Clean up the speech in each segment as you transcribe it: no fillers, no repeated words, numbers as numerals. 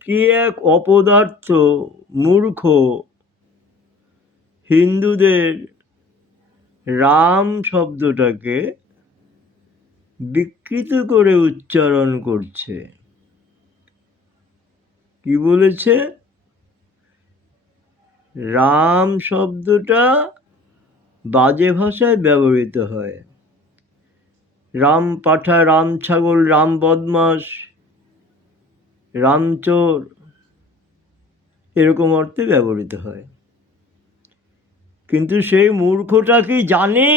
কি এক অপদার্থ মূর্খ হিন্দুদের রাম শব্দটাকে বিকৃত করে উচ্চারণ করছে। কি বলেছে? রাম শব্দটা বাজে ভাষায় ব্যবহৃত হয়। রাম পাঠা, রাম ছাগল, রাম বদমাস, রামচোর, এরকম অর্থে ব্যবহৃত হয়। কিন্তু সেই মূর্খটা কি জানে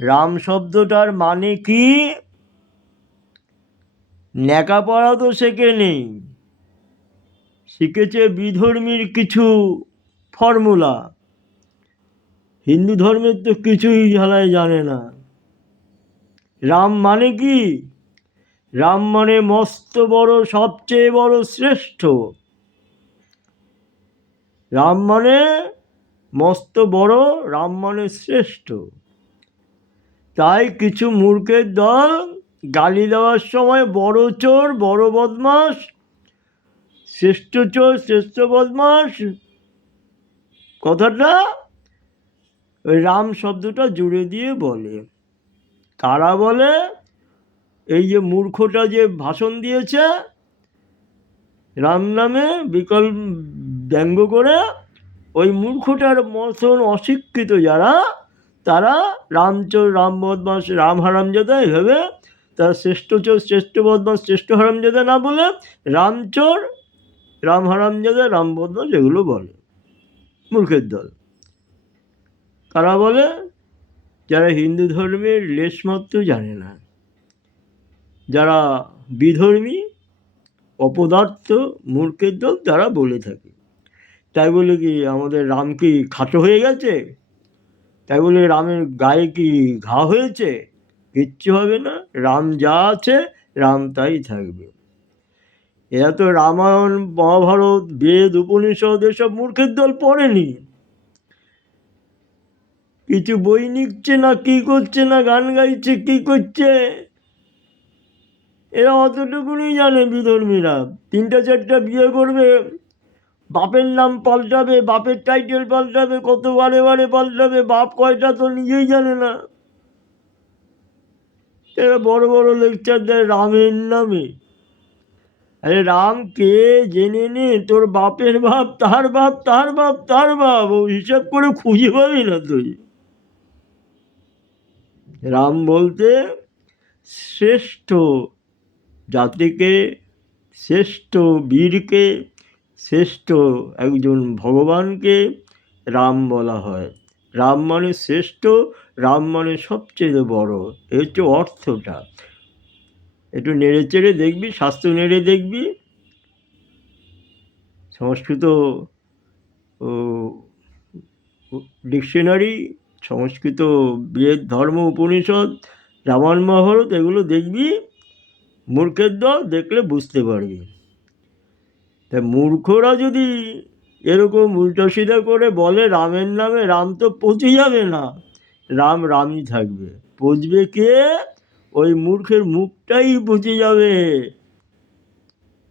রাম শব্দটার মানে কি? লেখাপড়া তো শেখে নেই, শিখেছে বিধর্মীর কিছু ফর্মুলা। হিন্দু ধর্মের তো কিছুই ঝালাই জানে না। রাম মানে কি? রাম মানে মস্ত বড়, সবচেয়ে বড়, শ্রেষ্ঠ। রাম মানে মস্ত বড়, রাম মানে শ্রেষ্ঠ। তাই কিছু মূর্খের দল গালি দেওয়ার সময় বড় চোর, বড় বদমাস, শ্রেষ্ঠ চোর, শ্রেষ্ঠ বদমাস কথাটা ওই রাম শব্দটা জুড়ে দিয়ে বলে। কারা বলে? এই যে মূর্খটা যে ভাষণ দিয়েছে রাম নামে বিকল্প ব্যঙ্গ করে, ওই মূর্খটার মতন অশিক্ষিত যারা, তারা রামচোর, রাম বদমাস, রাম হারামজাদা এভাবে তারা শ্রেষ্ঠ চোর, শ্রেষ্ঠ বদমাস, শ্রেষ্ঠ হারামজাদা না বলে রামচোর, রাম হারামজাদা, রাম বদমাস এগুলো বলে। মূর্খের দল। কারা বলে? যারা হিন্দু ধর্মের লেশমাত্র জানে না, যারা বিধর্মী অপদার্থ মূর্খের দল, তারা বলে থাকে। তাই বলে কি আমাদের রাম কি খাটো হয়ে গেছে? তাই বলে রামের গায়ে কি ঘা হয়েছে? কিচ্ছু হবে না। রাম যা আছে রাম তাই থাকবে। এরা তো রামায়ণ, মহাভারত, বেদ, উপনিষদ এসব মূর্খের দল পড়েনি। কিছু বই লিখছে না, কি করছে না, গান গাইছে, কি করছে, এরা অতটুকুনি জানে। বিধর্মীরা 3-4টা বিয়ে করবে, বাপের নাম পাল্টাবে, বাপের টাইটেল পাল্টাবে, কত বারে বারে পাল্টাবে, বাপ কয়টা তো নিজেই জানে না। এরা বড় বড় লেকচার দেয় রামের নামে। আরে রাম কে জেনে নে, তোর বাপের বাপ, তার বাপ, তার বাপ, তার বাপ, ও হিসাব করে খুঁজে পাবি না তুই। রাম বলতে শ্রেষ্ঠ জাতিকে, শ্রেষ্ঠ বীরকে, শ্রেষ্ঠ একজন ভগবানকে রাম বলা হয়। রাম মানে শ্রেষ্ঠ, রাম মানে সবচেয়ে বড়, এই হচ্ছে অর্থটা। একটু নেড়ে চেড়ে দেখবি, শাস্ত্র নেড়ে দেখবি, সংস্কৃত ডিকশনারি, সংস্কৃত বেদ, ধর্ম, উপনিষদ, রামায়ণ, মহাভারত এগুলো দেখবি। মূর্খের দল দেখলে বুঝতে পারবি। তা মূর্খরা যদি এরকম উল্টোসিধা করে বলে রামের নামে, রাম তো পচে যাবে না, রাম রামই থাকবে। পচবে কে? ওই মূর্খের মুখটাই পচে যাবে,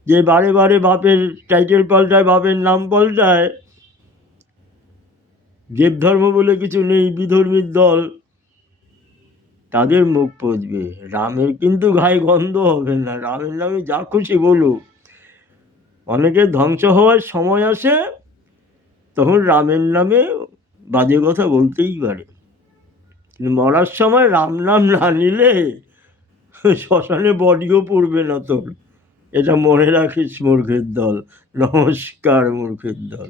যে বারে বারে বাপের টাইটেল পাল্টায়, বাপের নাম পাল্টায়। দেবধর্ম বলে কিছু নেই, বিধর্মীর দল, তাদের মুখ পচবে। রামের কিন্তু গায়ে গন্ধ হবে না। রামের নামে যা খুশি বলুক। অনেকের ধ্বংস হওয়ার সময় আসে, তখন রামের নামে বাজে কথা বলতেই পারে, কিন্তু মরার সময় রাম নাম না নিলে শ্মশানে বডিও পড়বে না তোর। এটা মনে রাখিস মূর্খের দল। নমস্কার মূর্খের দল।